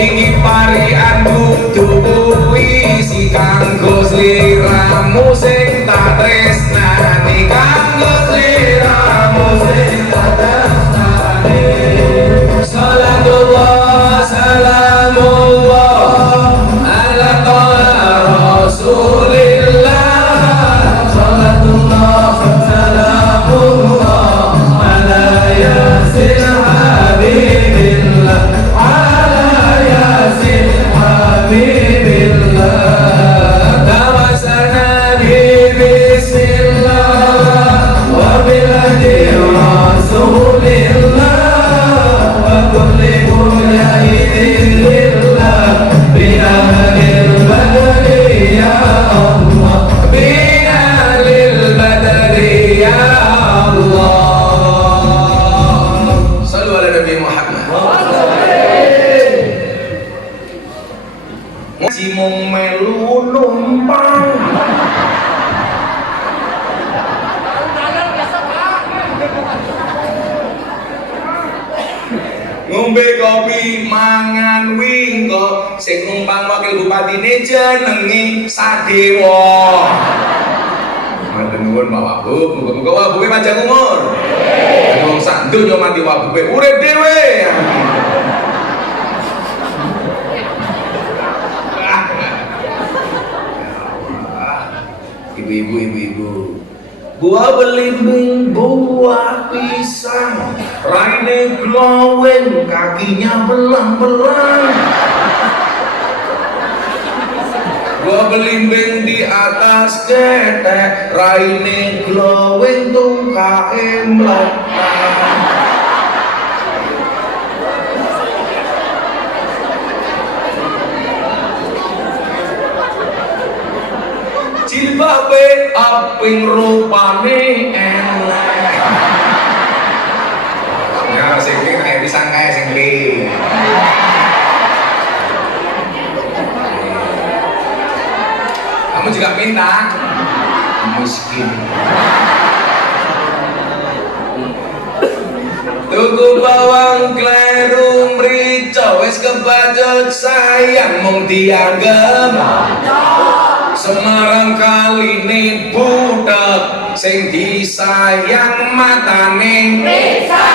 Iki parianku tubuhi si kanggo sliramu sing tak tresnani, kanggo sliramu sing tak tresnani. Salatullah salamullah ala toha rasulillah. Salatullah salamullah ala yasin habibillah, ala yasin habibillah. Tawassalna bi bismillah wa biladi rasulillah wa kulli mujahidin lillah bina'il badri ya Allah, bina'il badri ya Allah. Sallu ala Nabi Muhammad. Ngaji mung melu numpang. Ngombe kopi mangan wingko sing numpang wakil bupatine jenenge Sadewa. Matur nuwun Pak Wagub, muga-muga wabuke panjang umur. Wong sak donya mati wabuke urip dhewe. Ibu-ibu, buah belimbing, buah pisang, raine glowing, kakinya belang-belang. Buah belimbing di atas ketek, raine glowing, tungkae meletak. Jilbabe aping rupane elek. Ya sing iki kayak pisang kae sing iki. Kamu juga minta miskin. Tuku bawang kleru mrica wis kebajak sayang mung dianggep. Semarang kaline budak sing disayang matane bisa.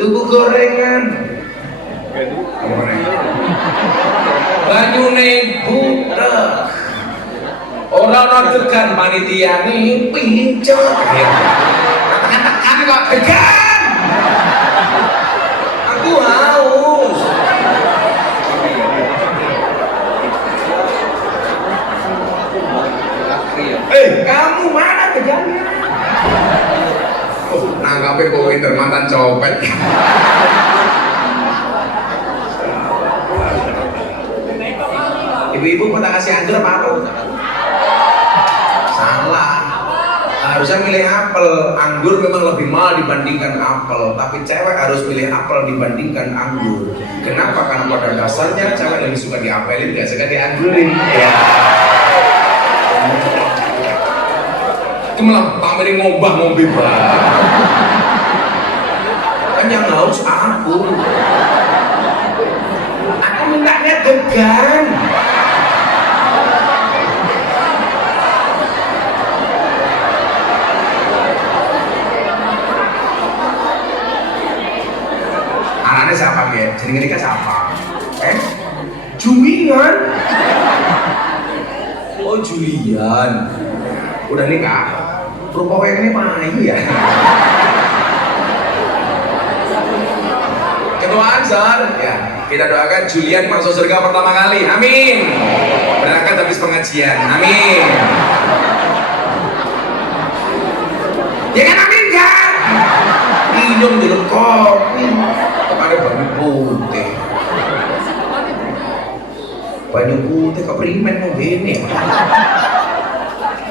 Tuku gorengan banyune budak ora ana tekan panitiane pincet. Kok tekan? Aku haus. Kamu mana tegannya? Nangkapin kok pinter mantan copet. Ibu-ibu mau tak kasih anggur apa? Salah. Harusnya milih apel. Anggur memang lebih mahal dibandingkan apel, tapi cewek harus milih apel dibandingkan anggur. Kenapa? Karena pada dasarnya cewek lebih suka diapelin, gak suka dianggurin. Ya. Itu malah pamerin ngobah-ngobih banget. Kan yang harus aku mintanya degan. Siapa ya? Jadi nikah siapa? Julian. Oh Julian. Udah nikah? Rupanya ini main ya. Ketua Ansar ya. Kita doakan Julian masuk surga pertama kali. Amin. Berangkat habis pengajian. Amin. Ya kan amin kan? Minum dulu kopi. Ada banyu putih. Banyu putih kok primen mau gini.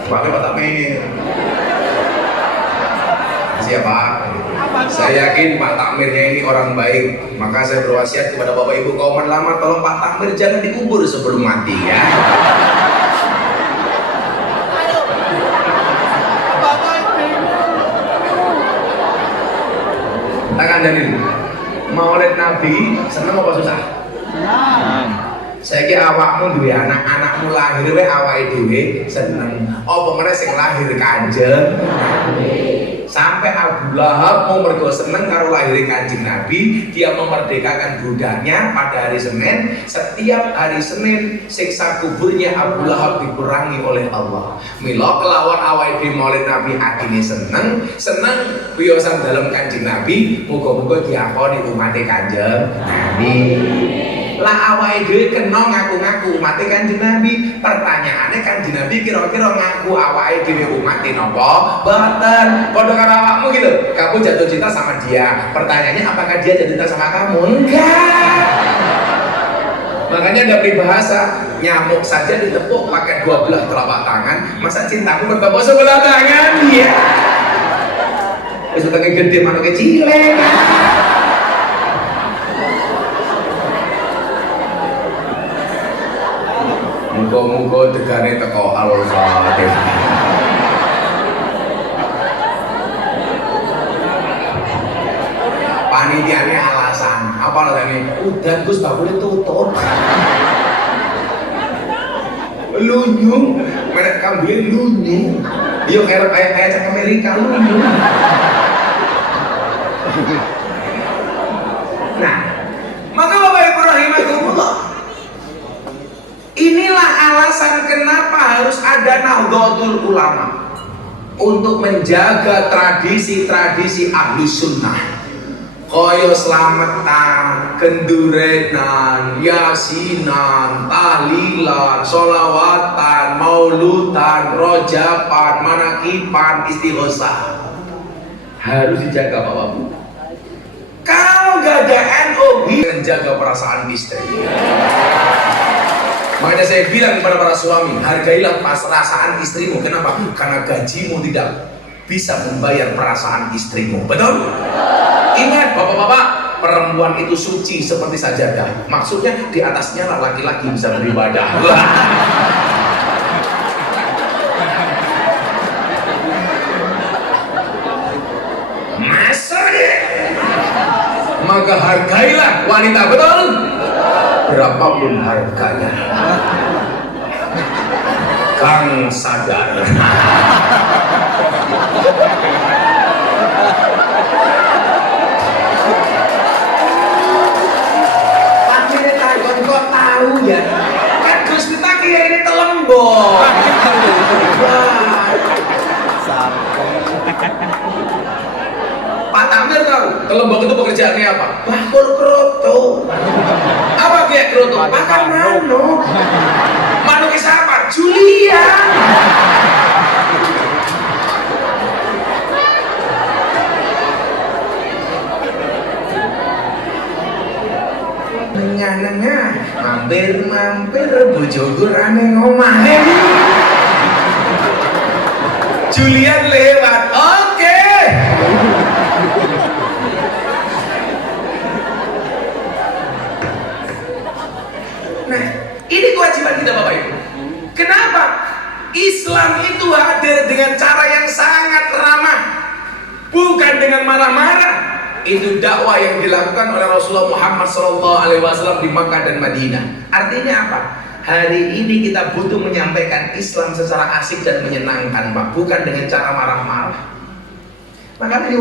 Pakai Pak Takmir. Siapa? Saya yakin Pak Takmirnya ini orang baik. Maka saya berwasiat kepada Bapak Ibu kauman lama, tolong Pak Takmir jangan dikubur sebelum mati ya. kandhani. Maulid Nabi seneng apa susah? Seneng. Saiki awakmu duwe anak, anakmu lahir wae awake dhewe seneng. Apa meneh sing lahir Kanjeng Nabi. Sampai Abu Lahab mau mergo seneng karo lahir Kanjeng Nabi, dia memerdekakan budaknya pada hari Senin. Setiap hari Senin siksa kuburnya Abu Lahab dikurangi oleh Allah. Mila kelawan awake dhewe Maulid Nabi atine seneng biyosan dalam Kanjeng Nabi, muga-muga diakoni umate Kanjeng Nabi. Lah awake dhewe kena ngaku-ngaku umate Kanjeng Nabi. Pertanyaannya Kanjeng Nabi kira-kira ngaku awake dhewe umate napa? Mboten. Padha karo awakmu gitu. Kamu jatuh cinta sama dia. Pertanyaannya apakah dia jatuh cinta sama kamu? Enggak. Makanya ada peribahasa, nyamuk saja ditepuk pakai 12 telapak tangan, masa cintaku bertepuk sebelah tangan? Iya. Wis utangnya gede manuk kecil. Muga-muga degane teko Al-Fatihah. Panitiane alasan, apa alasannya? Udah Gus gak boleh tutup. Lunyung, merek kambing lunyung. Yo kayak cek Amerika lunyung. Nah, maka Bapak Ibu rahimakumullah, inilah alasan kenapa harus ada Nahdlatul Ulama untuk menjaga tradisi-tradisi ahli sunnah. Kaya slametan, kendurenan, yasinan, tahlilan, sholawatan, mauludan, rojapan, manakipan, istighosah. Harus dijaga Bapak Bu. Kalau gak ada NU, menjaga perasaan istri. Makanya saya bilang kepada para suami, hargailah perasaan istrimu. Kenapa? Karena gajimu tidak bisa membayar perasaan istrimu. Betul? Ingat bapak-bapak, perempuan itu suci seperti sajadah. Maksudnya di atasnya lah laki-laki bisa beribadah. Masa deh. Maka hargailah wanita, betul? Berapapun harganya. Kang sadar. Kok tahu ya? Kan Gus kita kiai ini telembok. Pak Tamir tahu telembok itu pekerjaannya apa? Bakul kroto. Apa kayak kroto? Makan manuk. Manuknya siapa? Julia. Nengah-nengah, mampir-mampir, bojoku rame ngomahe. Julian lewat, oke. Nah, ini kewajiban kita Bapak Ibu. Kenapa? Islam itu hadir dengan cara yang sangat ramah, bukan dengan marah-marah. Itu dakwah yang dilakukan oleh Rasulullah Muhammad SAW di Makkah dan Madinah. Artinya apa? Hari ini kita butuh menyampaikan Islam secara asik dan menyenangkan, Pak, bukan dengan cara marah-marah. Makanya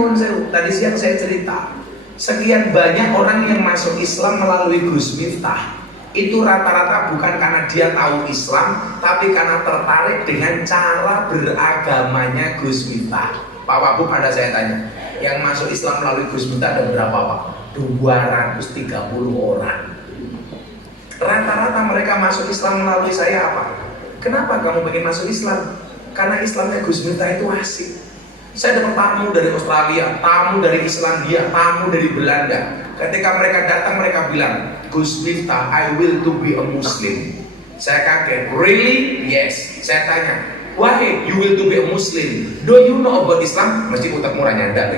tadi siang saya cerita, sekian banyak orang yang masuk Islam melalui Gus Miftah. Itu rata-rata bukan karena dia tahu Islam, tapi karena tertarik dengan cara beragamanya Gus Miftah. Pak Wabub, ada saya tanya, yang masuk Islam melalui Gus Miftah ada berapa Pak? 230 orang. Rata-rata mereka masuk Islam melalui saya apa? Kenapa kamu ingin masuk Islam? Karena Islamnya Gus Miftah itu asik. Saya dapat tamu dari Australia, tamu dari Islandia, tamu dari Belanda. Ketika mereka datang, mereka bilang, Gus Miftah, I will to be a Muslim. Saya kaget, really? Yes. Saya tanya, why you will to be a Muslim? Do you know about Islam? Mesti utak murah nyanda.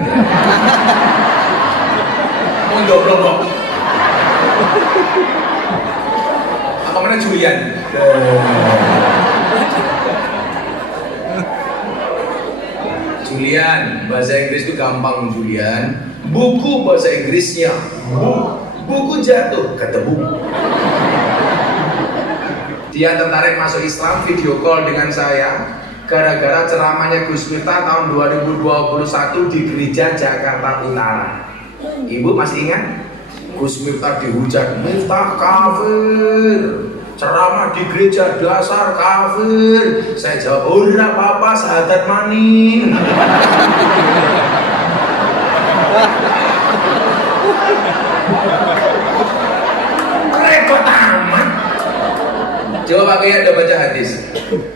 Mondok-mondok. Apa mana Julian? Julian, bahasa Inggris itu gampang Julian. Buku bahasa Inggrisnya buku jatuh ketemu. Dia tertarik masuk Islam, video call dengan saya gara-gara ceramahnya Gus Miftah tahun 2021 di gereja Jakarta Utara. Ibu masih ingat? Gus Miftah dihujat, Miftah kafir, ceramah di gereja dasar kafir. Saya jawab, ora apa-apa, sahadat maning. Repot amat. Coba Pak Kiai ada baca hadis.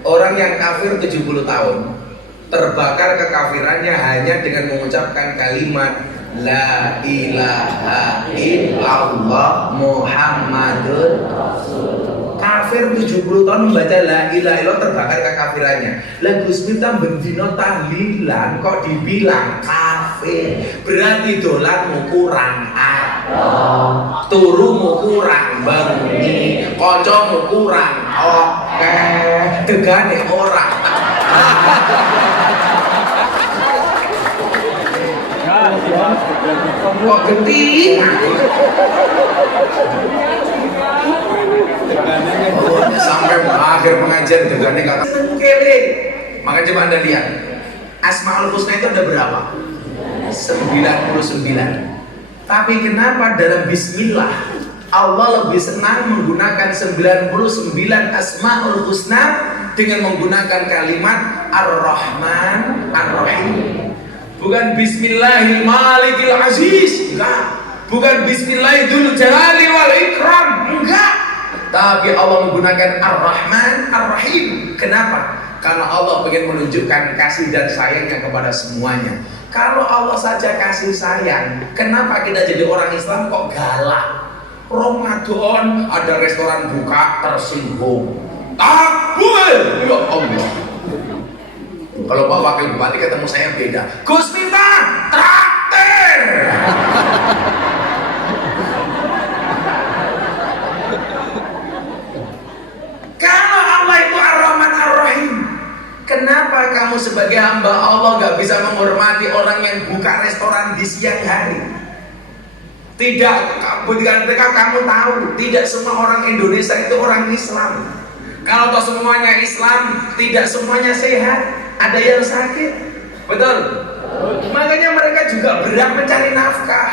Orang yang kafir 70 tahun terbakar kekafirannya hanya dengan mengucapkan kalimat La ilaha illallah Muhammadun Rasulullah. Kafir 70 tahun membaca La ilaha illallah terbakar kekafirannya. Lah Gus Miftah bendino tahlilan kok dibilang kafir. Berarti dolanmu kurang Allah, turumu kurang bengi, kancamu kurang oke, degane ora. Kok genting? Sampai akhir pengajian degane kata kele. Maka coba Anda lihat, Asmaul Husna itu ada berapa? 99. Tapi kenapa dalam bismillah Allah lebih senang menggunakan 99 Asmaul Husna dengan menggunakan kalimat Ar-Rahman Ar-Rahim? Bukan Bismillahil Malikil Aziz, enggak. Bukan Bismillahil Jalali wal Ikram, enggak. Tapi Allah menggunakan Ar-Rahman Ar-Rahim. Kenapa? Karena Allah ingin menunjukkan kasih dan sayangnya kepada semuanya. Kalau Allah saja kasih sayang, kenapa kita jadi orang Islam kok galak? Ramadan ada restoran buka tersinggung. Takbir, ya Allah. Kalau Pak Wakil Bupati ketemu saya beda. Gus Miftah, traktir. Kalau Allah itu Ar-Rahman Ar-Rahim, kenapa kamu sebagai hamba Allah gak bisa menghormati orang yang buka restoran di siang hari? Tidak, ketika kamu tahu tidak semua orang Indonesia itu orang Islam. Kalau toh semuanya Islam, tidak semuanya sehat, ada yang sakit, betul? Makanya mereka juga berat mencari nafkah.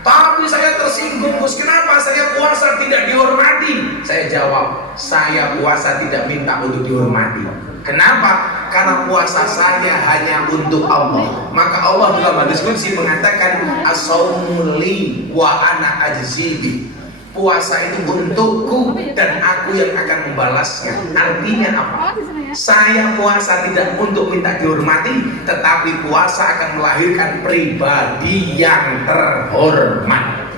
Tapi saya tersinggung, Gus, kenapa saya puasa tidak dihormati? Saya jawab, saya puasa tidak minta untuk dihormati. Kenapa? Karena puasa saya hanya untuk Allah. Maka Allah dalam hadis qudsi mengatakan as-shaumu li wa ana ajzibi. Puasa itu untukku dan aku yang akan membalasnya. Artinya apa? Saya puasa tidak untuk minta dihormati, tetapi puasa akan melahirkan pribadi yang terhormat.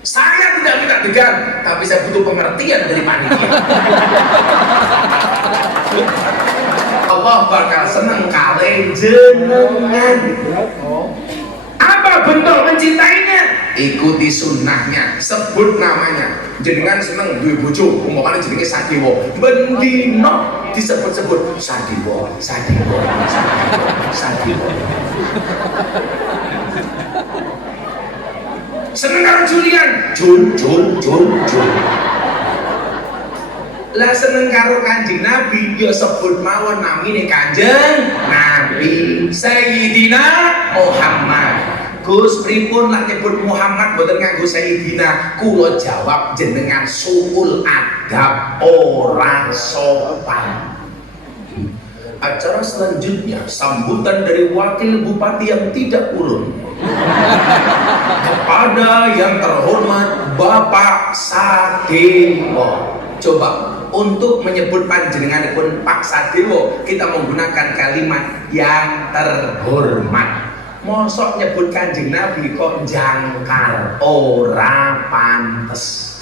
Saya tidak minta degan, tapi saya butuh pengertian dari panitia. Allah bakal seneng kalian jenengan. Apa bentuk mencintainya? Ikuti sunnahnya, sebut namanya. Jenengan seneng duwe bojo, umpamane jenenge Sadiwo. Bendino disebut-sebut Sadiwo, Sadiwo, Sadiwo, Sadiwo. Seneng karo Julian, Jul, Jul, Jul, Jul. Lah seneng karo Kanjeng Nabi, ya sebut mawon namine Kanjeng Nabi Sayyidina Muhammad. Gus pripun lah nyebut Muhammad mboten nganggo Sayyidina? Kula jawab jenengan suul adab, ora sopan. Acara selanjutnya sambutan dari wakil bupati yang tidak urun kepada yang terhormat Bapak Sadewo. Coba untuk menyebut panjenenganipun Pak Sadewo kita menggunakan kalimat yang terhormat. Mosok nyebut Kanjeng Nabi kok jangkar, ora pantes.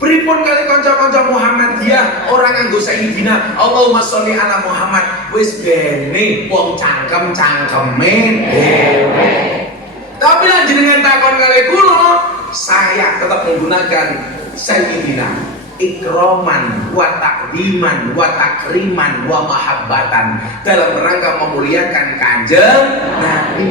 Pripun kali kanca-kanca Muhammadiyah orang nganggo Sayyidina Allahumma sholli ala Muhammad, wis bene wong cangkem-cangkeme dhewe. Tapi lan jenengan takon kali kula, saya tetap menggunakan Sayyidina. ikroman wa takdiman wa takriman wa mahabbatan, dalam rangka memuliakan Kanjeng Nabi.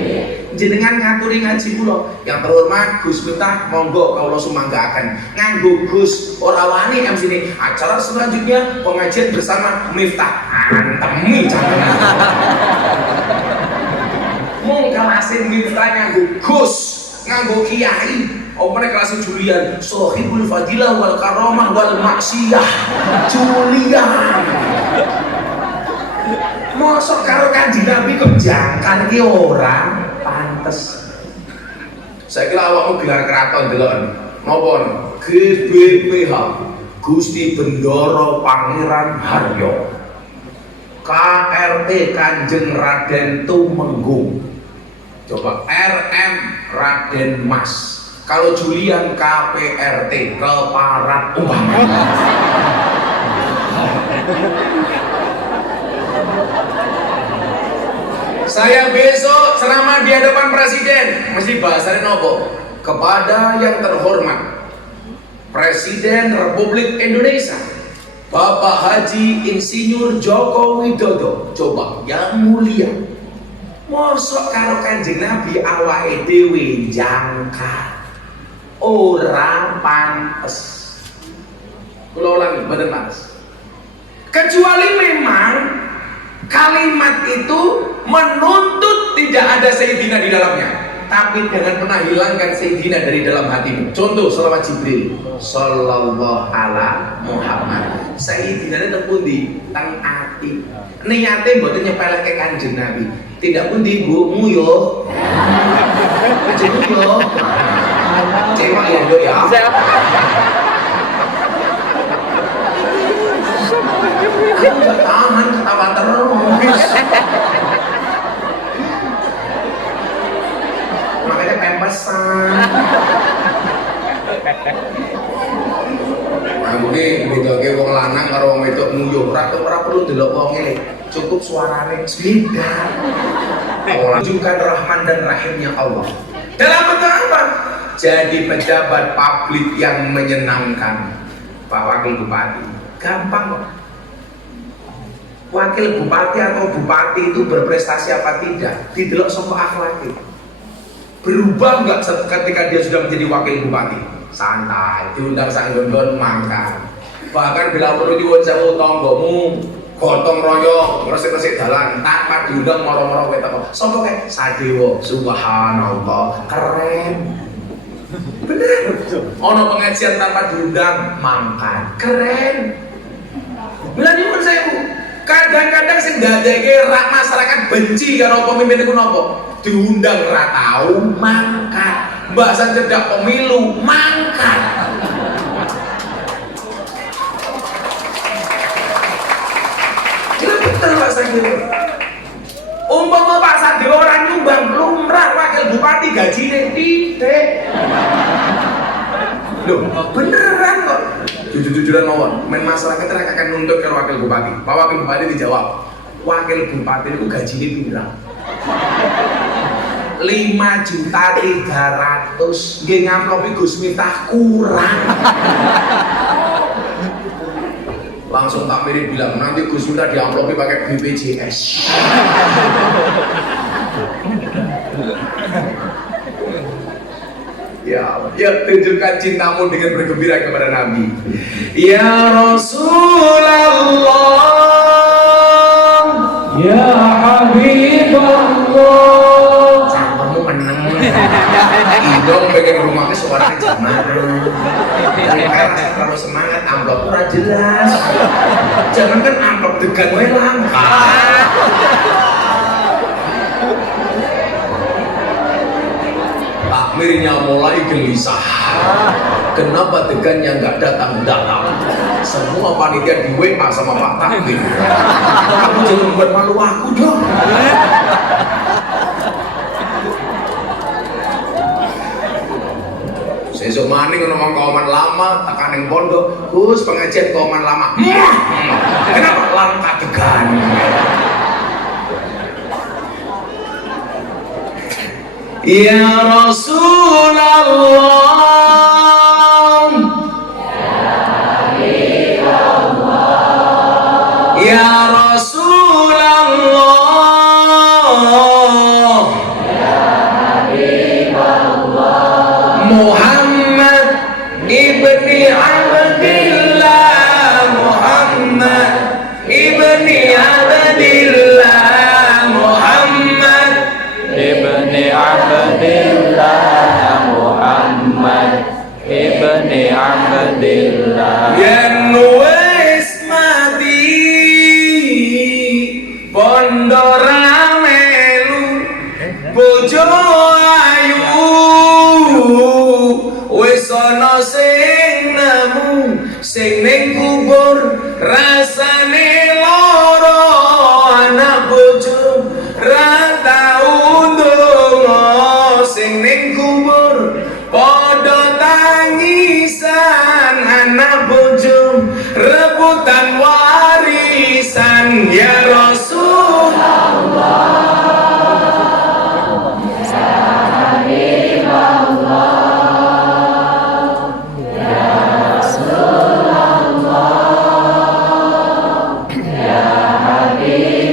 Jenengan ngaturi ngaji kula yang terhormat Gus Miftah, monggo kawula sumanggaaken nganggo Gus ora wani MC ini. Acara selanjutnya pengajian bersama Miftah, antemi jangan mung kelasin Miftah nganggo Gus, nganggo kiai omone kelas Julian sohibul fadilah wal karamah wal maksiyah Julian. Mosok karo Kanjeng Nabi kok jangkar ki ora pantes. Saya kira awakmu gelar keraton delok napa GBPH Gusti Bendoro Pangeran Haryo, KRT Kanjeng Raden Tumenggung, coba RM Raden Mas, kalau Julian KPRT Keparat umpama. Saya besok ceramah di hadapan presiden, mesti bahasanya nopo? Kepada yang terhormat Presiden Republik Indonesia Bapak Haji Insinyur Joko Widodo, coba yang mulia, mosok karo Kanjeng Nabi awake dhewe jangkar ora pantes. Kula ulangi, mboten pantes. Kecuali memang kalimat itu menuntut tidak ada Sayyidina di dalamnya, tapi jangan pernah hilangkan Sayyidina dari dalam hatimu. Contoh selawat Jibril sallallahu ala Muhammad, Sayyidina itu pundi teng ati, niate mboten nyepeleke Kanjeng Nabi, tidak pundi Bu muyo aja muyo cewek ya yo ya. Aku gak tahan ketawa terus. Makanya pempesan. Nah, mungkin bedake wong lanang karo wong wedok nguyuh, ora perlu delok wonge, cukup suarane beda. Tunjukkan Rahman dan Rahimnya Allah. Dalam bentuk apa? Jadi pejabat publik yang menyenangkan. Pak Wakil Bupati, gampang kok. Wakil bupati atau bupati itu berprestasi apa tidak didelok saka akhlake. Berubah nggak ketika dia sudah menjadi wakil bupati? Santai, diundang sak nggon mangkat. Bahkan bila perlu nyuwun sewu tanggamu gotong royong resik-resik dalan tanpa diundang moro-moro kowe teko. Sopo kae? Sadewa. Subhanallah, keren. Bener. Ono pengajian tanpa diundang mangkat. Keren. Bila nyuwun sewu, kadang-kadang sing dadeke rak masyarakat benci karo pemimpin iku napa? Diundang ora tau mangkat. Bahasa cerdak pemilu mangkat. Kira betul Pak Sadewa. Umpama Pak Sadewa orang nyumbang lumrah wakil bupati gajine titik. Loh, beneran kok. Jujur-jujuran mawon, men masyarakat akan nuntut ke wakil bupati. Pak wakil bupati dijawab, wakil bupati itu gajinya pira? 5.300.000. Nggih ngamplopi Gus Miftah kurang. Langsung tak mirip bilang, nanti Gus Miftah diamplopi pakai BPJS. Ya, tunjukkan cintamu dengan bergembira kepada Nabi. Ya Rasulullah, ya Habibullah. Cangkemmu meneng. Idong bagian rumahnya suaranya jamaah. Rasa terlalu semangat, amplop kurang jelas. Jangan kan amplop degan wae langka. Takmirnya mulai gelisah. Kenapa degannya nggak datang-datang? Semua panitia di WA sama Pak Takmir. Kamu jangan buat malu aku dong. Sesuk maning ngomong kauman lama, tekan yang pondok, Gus pengajian kauman lama. Kenapa langka degan? Ya Rasulullah, ya Abdillah Muhammad ibni Abdillah Muhammad ibni Abdillah yen wis mati bondo ra melu bojo ayu wis ana sing nemu sing ning kubur rasane lara anak bojo ra tau ndonga sing ning kubur padha tangisan anak bojo rebutan warisan ya Rasulullah ibni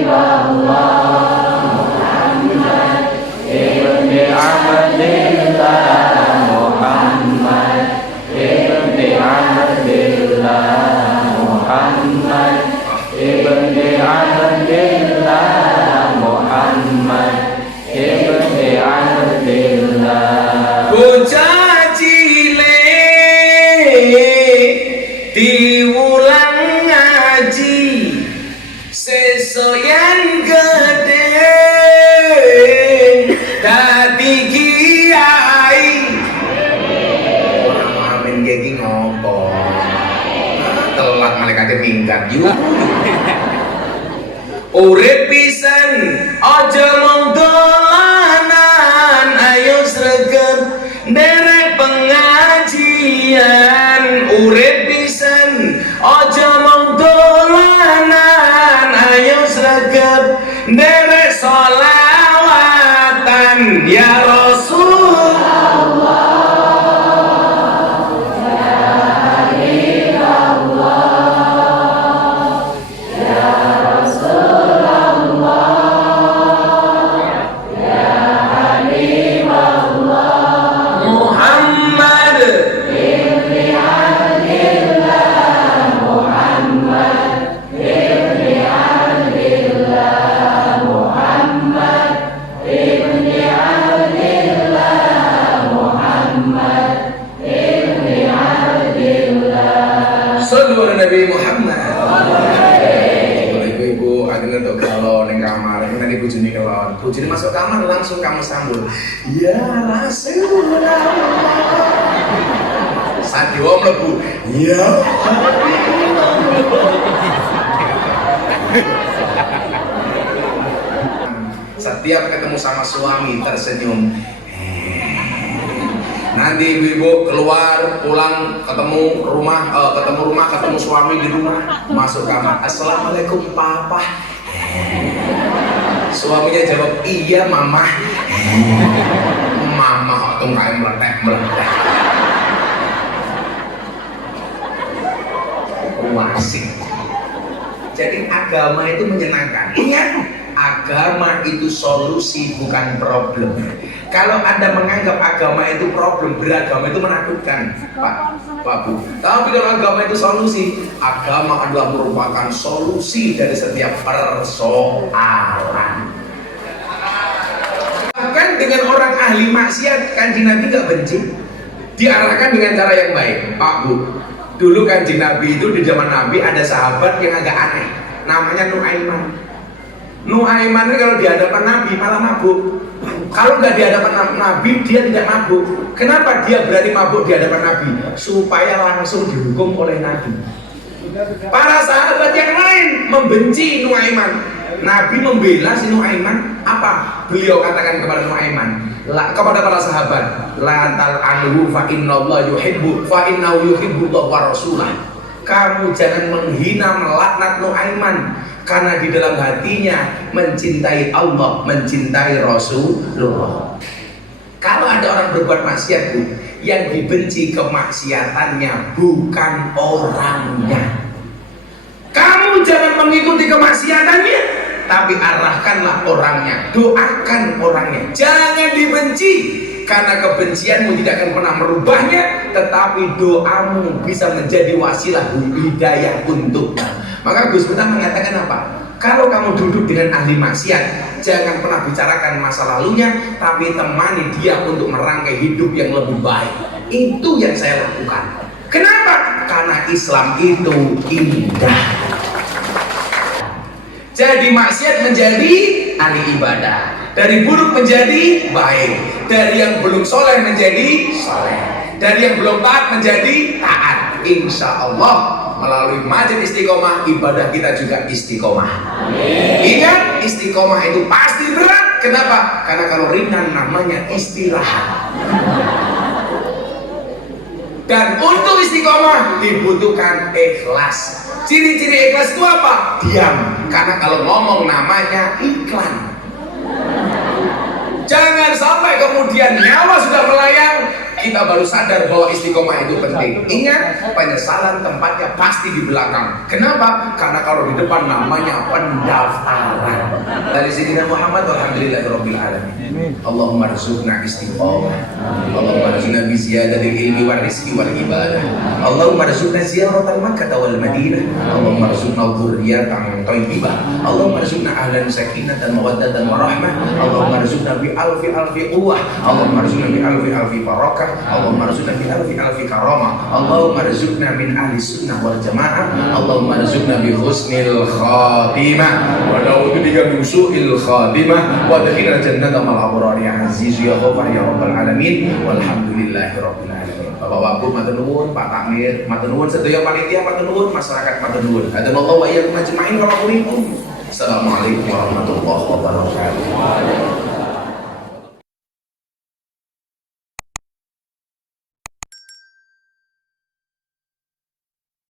Abdillah Muhammad ibni Abdillah Muhammad ibni Abdillah Muhammad ibni Abdillah bocah cilik diulang ngaji sesoyan gede dadi kiai amin iki ngopo telat malaikate minggat yuk urip pisan aja mung dolanan ayo sregep nderek pengajian urip pisan aja mung dolanan ayo sregep nderek sholawatan ya Rasulullah Muhammad ibni Abdillah Muhammad ibni Abdillah Muhammad ibni Abdillah Muhammad ibni Abdillah Sallu ala Nabi Muhammad. Ibu-ibu akhirnya untuk kalau neng kamar ini nanti bujuni kelon bujuni masuk kamar langsung kamu sambut ya Rasulullah saat diwa melebu ya setiap ketemu sama suami tersenyum nanti ibu-ibu keluar pulang ketemu rumah ketemu suami di rumah masuk kamar assalamualaikum papa suaminya jawab iya mama mama tuh kayak meletek wasik jadi agama itu menyenangkan ingat agama itu solusi bukan problem. Kalau Anda menganggap agama itu problem, beragama itu menakutkan, Pak Bu. Tapi kalau agama itu solusi, agama adalah merupakan solusi dari setiap persoalan. Bahkan dengan orang ahli maksiat, Kanjeng Nabi gak benci, diarahkan dengan cara yang baik, Pak Bu. Dulu Kanjeng Nabi itu di zaman Nabi ada sahabat yang agak aneh, namanya Nuaiman. Nuaiman ini kalau di hadapan Nabi malah mabuk. Kalau nggak di hadapan Nabi dia tidak mabuk. Kenapa dia berani mabuk di hadapan Nabi? Supaya langsung dihukum oleh Nabi. Para sahabat yang lain membenci Nuaiman. Nabi membela si Nuaiman. Apa? Beliau katakan kepada Nuaiman, kepada para sahabat, la tal'anhu fa innallaha yuhibbu fa innahu yuhibbullah wa rasulah. Kamu jangan menghina melaknat Nuaiman, karena di dalam hatinya mencintai Allah, mencintai Rasulullah. Kalau ada orang berbuat maksiat, Bu, yang dibenci kemaksiatannya bukan orangnya. Kamu jangan mengikuti kemaksiatannya, tapi arahkanlah orangnya, doakan orangnya. Jangan dibenci, karena kebencianmu tidak akan pernah merubahnya, tetapi doamu bisa menjadi wasilah hidayah untuknya. Maka Gus Miftah mengatakan apa? Kalau kamu duduk dengan ahli maksiat, jangan pernah bicarakan masa lalunya, tapi temani dia untuk merangkai hidup yang lebih baik. Itu yang saya lakukan. Kenapa? Karena Islam itu indah. Jadi maksiat menjadi ahli ibadah, dari buruk menjadi baik, dari yang belum soleh menjadi soleh, dari yang belum taat menjadi taat. Insya Allah melalui Masjid Istiqomah, ibadah kita juga istiqomah. Ingat, istiqomah itu pasti berat. Kenapa? Karena kalau ringan namanya istirahat. Dan untuk istiqomah dibutuhkan ikhlas. Ciri-ciri ikhlas itu apa? Diam. Karena kalau ngomong namanya iklan. Jangan sampai kemudian nyawa sudah melayang, kita baru sadar bahwa istiqomah itu penting. Ingat, penyesalan tempatnya pasti di belakang. Kenapa? Karena kalau di depan namanya pendaftaran. Dari Sayyidina Muhammad, alhamdulillahirabbil alamin. Allahumma rzuqna istiqomah. Allahumma rzuqna bi ziyadatil ilmi wal rizqi wal ibadah. Allahumma rzuqna ziyaratal Makkah wal Madinah. Allahumma rzuqna dzurriyyatan thayyibah. Allahumma rzuqna ahlan sakinatan mawaddatan warahmah. Allahumma rzuqna bi alfi quwwah. Allahumma rzuqna bi alfi barakah. Allahumma rzuqna bi alfi karamah. Allahumma rzuqna min ahli sunnah wal jamaah. Allahumma rzuqna bi husnil khatimah wa na'udzubika min su'il khatimah wa adkhilna jannata mal abrar ya aziz ya ghafar ya rabbal alamin. Walhamdulillahi rabbil alamin. Bapak Wagub matur nuwun, Pak Takmir matur nuwun, sedaya panitia matur nuwun, masyarakat matur nuwun. Hadanallahu wa iyyakum ajmain. Assalamualaikum warahmatullahi wabarakatuh.